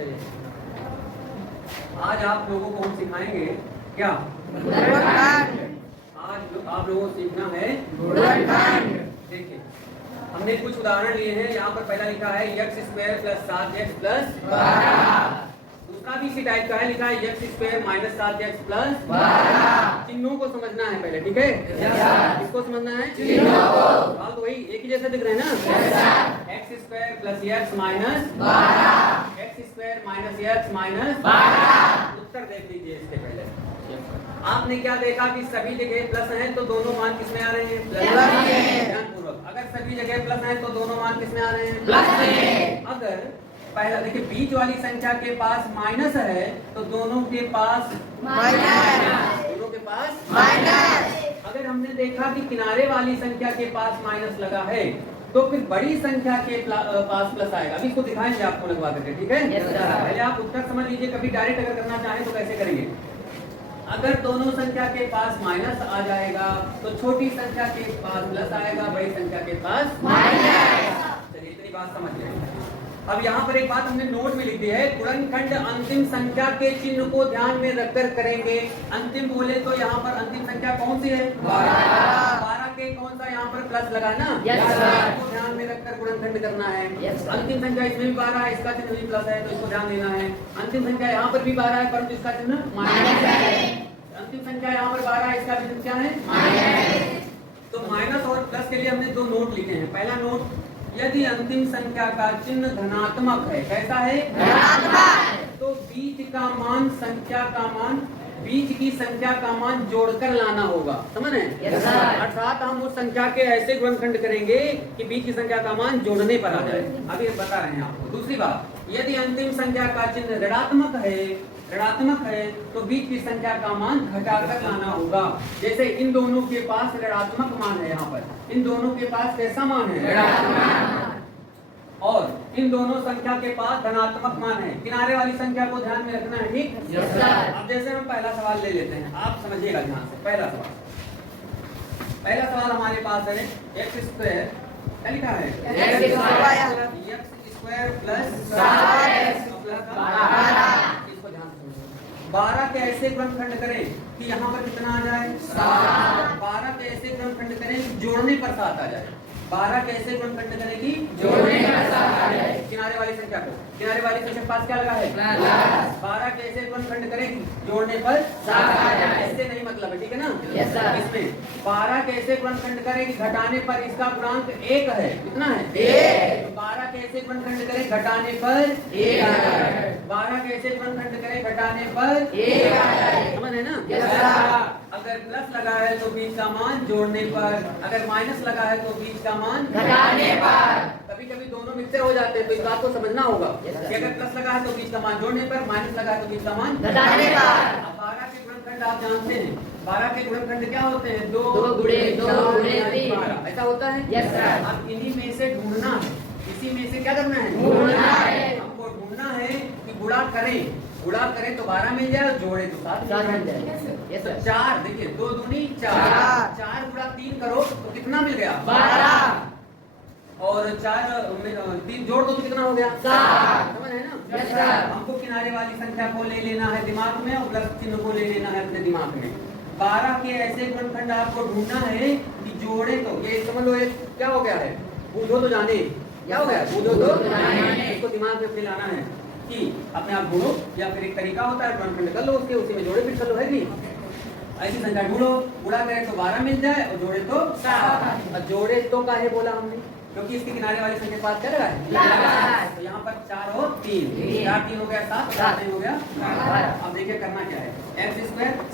चलिए आज आप लोगों को हम सिखाएंगे क्या? आज आप लोगों को सीखना है गुणनखंड। देखिए हमने कुछ उदाहरण लिए हैं। यहाँ पर पहला लिखा है x² + 7x + 12। दूसरा भी इसी टाइप का है, लिखा है x² - 7x + 12। चिन्हों को समझना है पहले, ठीक है? किसको समझना है? चिन्हों को। सवाल तो वही एक ही जैसे दिख रहे हैं ना? x² + x - 12 x² - x - 12। उत्तर देख लीजिए इसके पहले। आपने क्या देखा कि सभी जगह प्लस हैं तो दोनों मान किस में आ रहे हैं? प्लस में। ध्यानपूर्वक, अगर सभी जगह प्लस हैं तो दोनों मान किस में आ रहे हैं? प्लस में। अगर पहला देखिए बीच वाली संख्या के पास माइनस है तो दोनों के पास माइनस, दोनों के पास माइनस। अगर हमने देखा कि किनारे वाली संख्या के पास माइनस लगा है तो फिर बड़ी संख्या के पास प्लस आएगा। अभी इसको दिखाएंगे आपको लगवा करके, ठीक है? पहले आप उत्तर समझ लीजिए। कभी डायरेक्ट अगर करना चाहें तो कैसे करेंगे? अगर दोनों संख्या के पास माइनस आ जाएगा तो छोटी संख्या के पास प्लस आएगा, बड़ी संख्या के पास माइनस। चलिए इतनी बात समझ गए। अब यहाँ पर एक बात हमने नोट में लिख दी है, गुणनखंड अंतिम संख्या के चिन्ह को ध्यान में रखकर करेंगे। अंतिम बोले तो यहाँ पर अंतिम संख्या कौन सी है? 12 के कौन सा यहाँ पर प्लस लगा ना? इसको ध्यान में रखकर गुणनखंड करना है। अंतिम संख्या इसमें भी 12 है, इसका चिन्ह भी प्लस है तो इसको ध्यान देना है। अंतिम संख्या यहाँ पर भी 12 है परंतु इसका चिन्ह माइनस है। अंतिम संख्या यहाँ पर 12 है, इसका चिन्ह क्या है? माइनस। तो माइनस और प्लस के लिए हमने दो नोट लिखे हैं। पहला नोट, यदि अंतिम संख्या का चिन्ह धनात्मक है, कैसा है? धनात्मक। तो बीच का मान, संख्या का मान, बीच की संख्या का मान जोड़कर लाना होगा। समझ रहे हैं? अर्थात हम उस संख्या के ऐसे गुणनखंड करेंगे कि बीच की संख्या का मान जोड़ने पर आ जाए। अभी बता रहे हैं आपको। दूसरी बात, यदि अंतिम संख्या का चिन्ह ऋणात्मक है तो बीच की संख्या का मान घटाकर लाना होगा। जैसे इन दोनों के पास ऋणात्मक मान है, यहाँ पर इन दोनों के पास कैसा मान है? ऋणात्मक। और इन दोनों संख्या के पास धनात्मक मान है। किनारे वाली संख्या को ध्यान में रखना है, ठीक? अब जैसे हम पहला सवाल ले लेते हैं, आप समझिएगा ध्यान से। पहला सवाल हमारे पास है x² क्या लिखा है? x² + 7x + 12। 12 के ऐसे गुणनखंड करें कि यहाँ पर कितना आ जाए? 7। 12 के ऐसे गुणनखंड करें कि जोड़ने पर 7 आ जाए। 12 के ऐसे गुणनखंड करें कि जोड़ने पर 7 आ जाए। किनारे वाली संख्या को, किनारे वाली संख्या के पास क्या लगा है? प्लस। 12 के ऐसे गुणनखंड करें कि जोड़ने पर 7 आ जाए। इससे नहीं मतलब है, ठीक है ना? इसमें 12 के ऐसे गुणनखंड करें कि घटाने पर इसका गुणांक 1 है। कितना है? 1। 12 के ऐसे गुणनखंड करें घटाने पर 1 आ जाए। 12 के ऐसे गुणनखंड करें घटाने पर 1 आ जाए। समझ है ना? अगर प्लस लगा है तो बीच का मान जोड़ने पर, अगर माइनस लगा है तो बीच का मान घटाने पर। कभी कभी दोनों मिक्सर हो जाते हैं तो इस बात को समझना होगा कि अगर प्लस लगा है तो बीच का मान जोड़ने पर, माइनस लगा है तो बीच का मान घटाने पर। अब 12 के गुणनखंड आप जानते हैं, 12 के गुणनखंड क्या होते हैं? 2 गुणे 3 ऐसा होता है। अब इन्हीं में से ढूंढना है, इसी में से क्या करना है? ढूंढना है। हमको ढूंढना है कि गुणा करें तो 12 मिल जाए और जोड़े तो 7 मिल जाए। 4 देखिए, 2 दूनी 4, 4 गुणा 3 करो तो कितना मिल गया? 12। और 3 जोड़ दो तो कितना हो गया? 7। समझ है ना? हमको किनारे वाली संख्या को ले लेना है दिमाग में और प्लस चिन्ह को ले लेना है अपने दिमाग में। 12 के ऐसे गुणनखंड आपको ढूंढना है कि जोड़े तो, ये समझ लो एक क्या हो गया है? बूझो तो जाने। क्या हो गया? बूझो तो जाने। इसको दिमाग में अपने लाना है कि अपने आप ढूंढो, या फिर एक तरीका होता है गुणनखंड कर लो उसके, उसी में जोड़े फिर कर लो, है नहीं? ऐसी संख्या ढूंढो, गुणा करें तो 12 मिल जाए और जोड़े तो 7। और जोड़े तो काहे बोला हमने? क्योंकि इसके किनारे वाली संख्या के पास क्या लगा है? तो यहाँ पर 4 और 3, 4 3 हो गया 7, 7 हो गया 12। अब देखिए करना क्या है? x²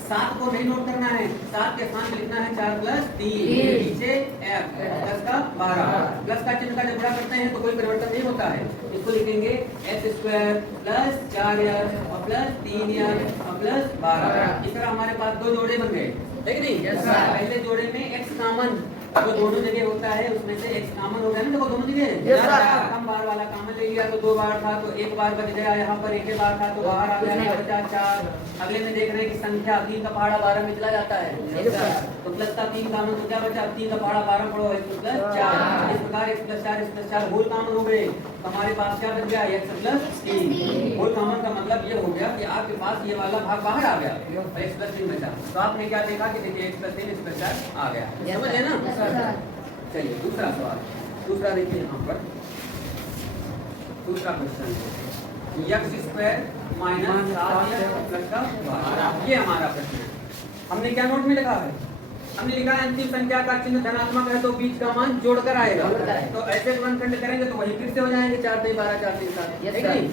7 को नहीं नोट करना है, 7 के स्थान पे लिखना है 4 + 3, नीचे f प्लस का 12। प्लस का चिन्ह का जब गुणा करते हैं तो कोई परिवर्तन नहीं होता है। इसको लिखेंगे x² + 4f और + 3f और + 12। इस तरह हमारे पास दो जोड़े बन गए, है कि नहीं? पहले जोड़े में x कॉमन तो दोनों जगह होता है, उसमें से x कॉमन हो गया ना, देखो दोनों जगह Yes, sir. हम बार वाला कॉमन ले लिया तो 2 बार था तो 1 बार बच गया, यहाँ पर 1 बार था तो बाहर आ गया, बचा 4। अगले में देख रहे हैं कि संख्या 3 का पहाड़ा 12 में चला जाता है, तो प्लस का 3 कॉमन तो क्या बचा, 3 का पहाड़ा 12 पढ़ो x प्लस 4। इस प्रकार x प्लस 4 होल कॉमन हो गए, हमारे पास क्या बच गया, x प्लस 3। होल कॉमन का मतलब ये हो गया कि आपके पास ये वाला भाग बाहर आ गया और x प्लस 3 बचा। तो आपने क्या देखा कि देखिए x प्लस 3 x प्लस 4 आ गया, समझ है ना। चलिए दूसरा सवाल, दूसरा देखिए यहाँ पर दूसरा question, x square minus 7x plus का 12, ये हमारा प्रश्न है। हमने क्या नोट में लिखा है, हमने लिखा है अंतिम संख्या का चिन्ह धनात्मक है तो बीच का मान जोड़कर आएगा, तो ऐसे गुणनखंड करेंगे तो वही फिर से हो जाएंगे 4 3 12 4 3 7, है कि नहीं।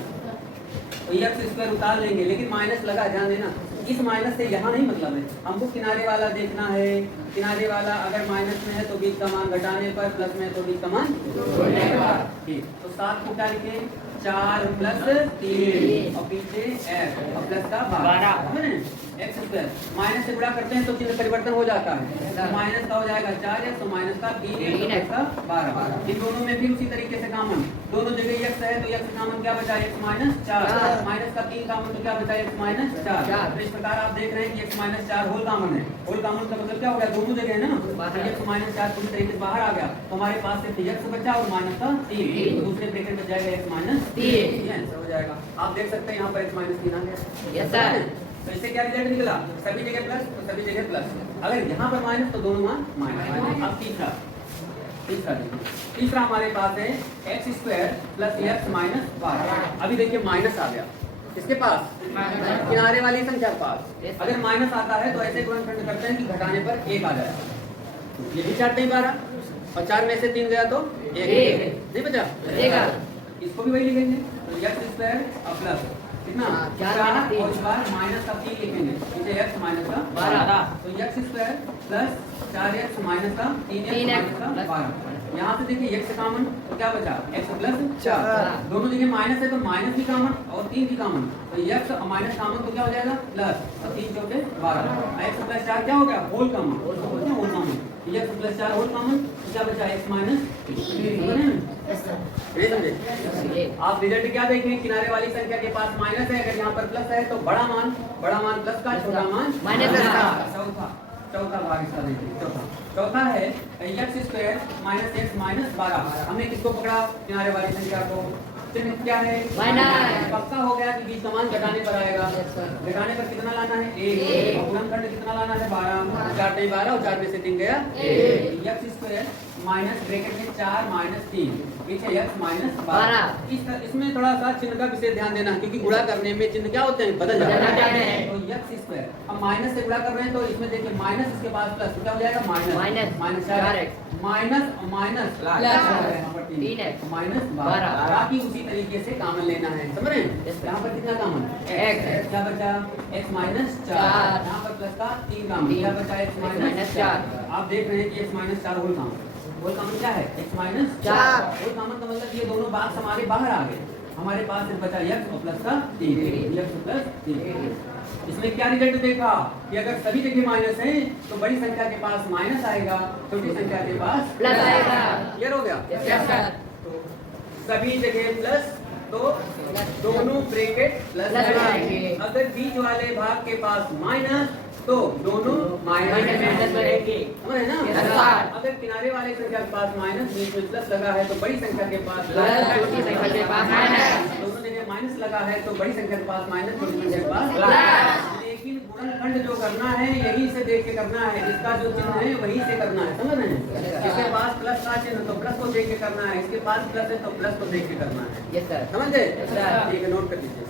तो x स्क्वायर उतार लेंगे, लेकिन माइनस लगा, ध्यान देना इस माइनस से यहाँ नहीं मतलब है, हमको किनारे वाला देखना है। किनारे वाला अगर माइनस में है तो बीच का मान घटाने पर, प्लस में है तो बीच का मान जोड़ने पर। ठीक, तो 7 को क्या लिखें, 4 प्लस 3 और पीछे x और प्लस का 12, एक्स स्क्वायर माइनस से गुणा करते हैं तो चिन्ह परिवर्तन हो जाता है, तो माइनस का हो जाएगा 4x तो माइनस का 3x का 12। इन दोनों में भी उसी तरीके से कॉमन, दोनों जगह x है तो x कॉमन क्या बचा, x माइनस 4, माइनस का 3 कॉमन तो क्या बचा, x माइनस 4। तो इस प्रकार आप देख रहे हैं कि x माइनस 4 होल कॉमन है। होल कॉमन का मतलब क्या हो गया, दोनों जगह है ना, तो x माइनस 4 पूरी तरीके से बाहर आ गया, तो हमारे पास सिर्फ x बचा और माइनस का 3, तो दूसरे ब्रैकेट में जाएगा x माइनस 3, आंसर हो जाएगा। आप देख सकते हैं यहाँ पर x माइनस 3 आ गया। Yes sir. तो इससे क्या रिजल्ट निकला, सभी जगह प्लस तो सभी जगह प्लस, अगर यहाँ पर माइनस तो दोनों मान माइनस। अब तीसरा देखिए, तीसरा हमारे पास है x square plus x minus 12। अभी देखिए माइनस आ गया, इसके पास किनारे वाली संख्या के पास अगर माइनस आता है तो ऐसे गुणनखंड करते हैं कि घटाने पर 1 आ जाएगा। ये भी 4 3 12 और 4 में से 3 गया तो 1 नहीं बचा, इसको भी वही लिखेंगे, तो एक्स स्क्वायर और प्लस कितना 4 और इस बार माइनस का 3 लिखेंगे, इसे x माइनस का 12, तो x square plus 4x minus का 3x माइनस का 12। यहाँ से देखिए x कॉमन तो क्या बचा, x प्लस 4, दोनों जगह माइनस है तो माइनस भी कॉमन और 3 भी कॉमन, तो x और माइनस कॉमन तो क्या हो जाएगा प्लस और 3 चौके 12, x प्लस 4 क्या हो गया whole common, whole common x plus 4 whole common तो क्या बचा x माइनस 3। आप रिजल्ट क्या देखें, किनारे वाली संख्या के पास माइनस है, अगर यहाँ पर प्लस है तो बड़ा मान प्लस का, छोटा मान माइनस का। चौथा भाग इसका देखिए, चौथा है x square minus x minus 12। हमने किसको पकड़ा, किनारे वाली संख्या को, चिन्ह क्या है माइनस, पक्का हो गया कि बीच का मान घटाने पर आएगा, घटाने पर कितना लाना है 1 और गुणनखंड कितना लाना है 12, 4 नहीं 12 और 4 में से 3 गया 1। एक्स स्क्वायर माइनस ब्रैकेट में 4 माइनस 3 पीछे x माइनस 12। इसमें थोड़ा सा चिन्ह का विशेष ध्यान देना, क्योंकि गुणा करने में चिन्ह क्या होते हैं, बदल जाते हैं। तो x स्क्वायर अब माइनस से गुणा कर रहे हैं तो इसमें देखिए माइनस इसके बाद प्लस क्या हो जाएगा, minus minus 4x minus minus plus 3x minus 12, बाकी उसी तरीके से कॉमन लेना है, समझ रहे हैं। यहाँ पर कितना कॉमन x, क्या बचा x माइनस 4, यहाँ पर प्लस का 3 कॉमन, क्या बचा x माइनस 4। आप देख रहे हैं कि x minus 4 whole common, whole common क्या है x माइनस 4, होल कॉमन का मतलब ये दोनों बात हमारे बाहर आ गए, हमारे पास सिर्फ बचा x और प्लस का 3, x प्लस 3। इसमें क्या रिजल्ट देखा कि अगर सभी जगह माइनस है तो बड़ी संख्या के पास माइनस आएगा, छोटी संख्या के पास प्लस आएगा। क्लियर हो गया, तो सभी जगह प्लस तो दोनों ब्रैकेट प्लस आएंगे, अगर बीच वाले भाग के पास माइनस तो दोनों माइनस रहेंगे, समझे ना। अगर किनारे वाले संख्या के पास माइनस बीच में प्लस लगा है तो बड़ी संख्या के पास प्लस, छोटी संख्या के पास माइनस, दोनों जगह माइनस लगा है तो बड़ी संख्या के पास माइनस, छोटी संख्या के पास प्लस। लेकिन गुणनखंड जो करना है यही से देख के करना है, इसका जो चिन्ह है वही से करना है, समझ रहे हैं। इसके पास प्लस का चिन्ह तो प्लस को देख के करना है, इसके पास प्लस है तो प्लस को देख के करना है, समझ गए। ठीक है, नोट कर लीजिए।